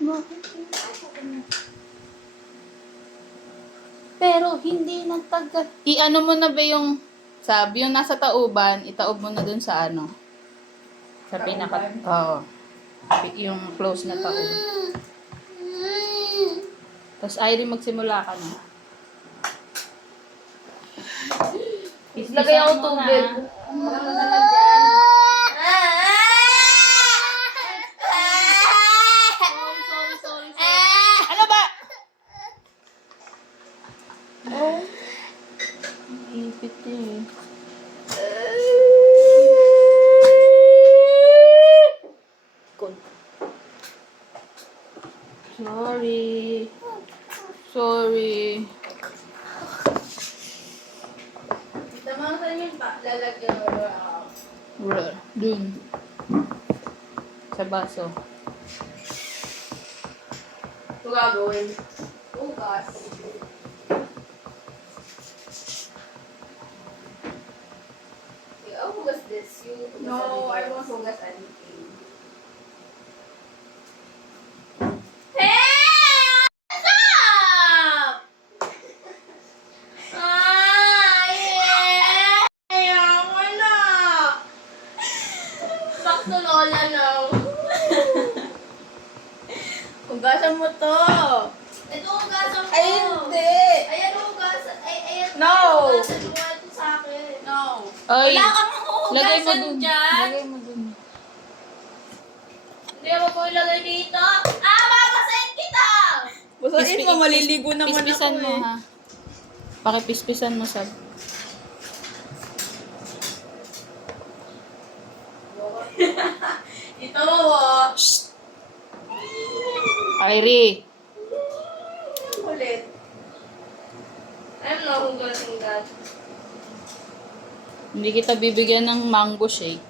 Bakit? Pero hindi nagtagal. I-ano mo na ba yung sabi, yung nasa tauban, itaob mo na dun sa ano. Sa pinaka, oo. Yung close na taob. Tapos Irene, magsimula ka na. Lagay ako Ispisan mo tubig. na. Wala mo naman dyan. Sorry. Ano ba? Oh. Ipit eh. Sorry. Tamang saan yun pa? Lalagyan mo. Dun. Sa baso. Ito gagawin. Bukas. I'll hugas this. No, I won't hugas anything. Hey! Stop! Ayaw na! Back to Lola now. Hugasan mo to. Ito hugasan mo. Ay, hindi. Ayan hugasan. Ayan. No. Hugasan mo ito sa akin. No. Ay, Wala kang lagay mo hugasan dun. dyan. Lagay mo dun. Hindi ako po ilagay dito. Babasahin kita! Basahin mo, maliligo naman Pispisan ako mo, eh. ha? Pakipispisan mo, Sab. Ito, Irie. Ulit. I'm not hugasin that. Hindi kita bibigyan ng mango shake.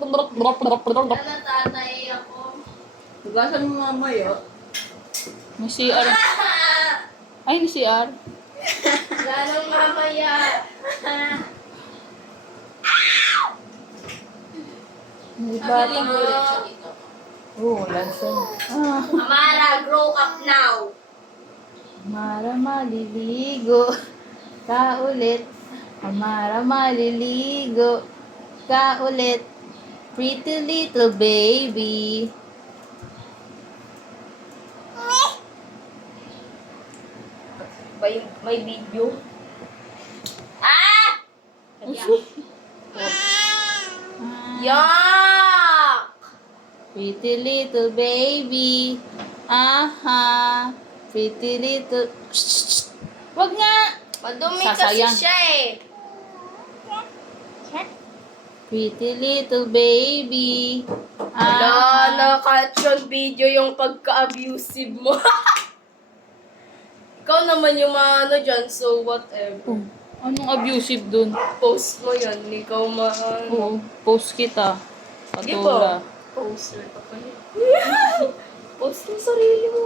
Ano tatay ako? Hugasan mo mamaya. May CR. Ay, may CR. Lalong mamaya. May Pabili bata. mo ulit siya dito. Oo, lansan. Amara, grow up now. Amara maliligo ka ulit. Amara maliligo ka ulit. Pretty little baby. May video. Yuck! Pretty little baby. Aha. Pretty little... Shh. Wag nga. Madumi Sasayang. kasi siya eh. Pretty little baby. Wala, naka-action video yung pagka-abusive mo. Ikaw naman yung mga ano dyan, so whatever. Oh, anong abusive dun? Post mo yan, ikaw Oo, post kita. Di Patura. ba? Poster ka pa yun. Post mo sarili mo.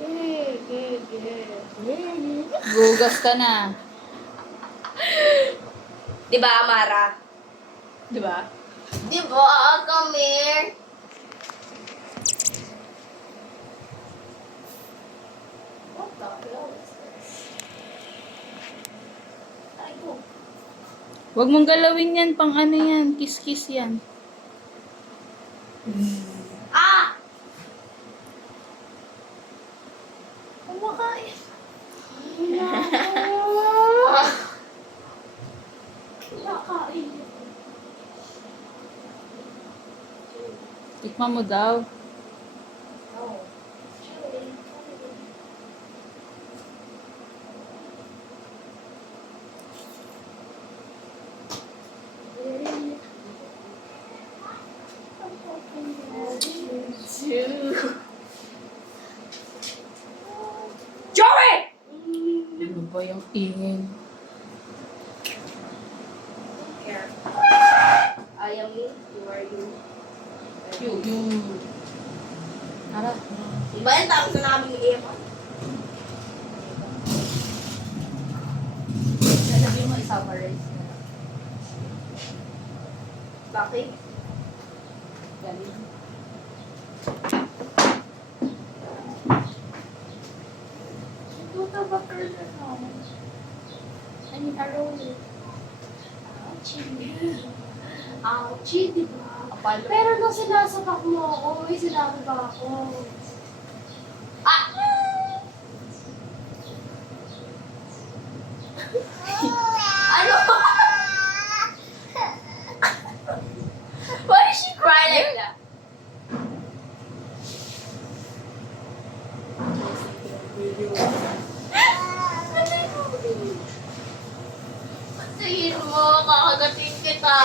Yeah. Gugas ka na. Di ba, Amara? Di ba? Di ba, Kamir? What the hell is this? Ay, ko. Huwag mong galawin yan, pang ano yan, kiss-kiss yan. Ah! Kumakain. Kumakain. Tikman mo daw. Oh. Joey! Ano ba yung ingay? Here. I am me. You are you. Yung... Ara. Iba yan, tapos na namin i-ewan. Sabi mo, isa-summarize na lang. Laki. Galing. Ito ba curl na? I mean, a roller. Ouchie, di ba? Apalo. Pero nung sinasapak mo ako, may sinabi ba ako? Ah! Ano? Why is she crying like that? Patayin mo, kakagatin kita.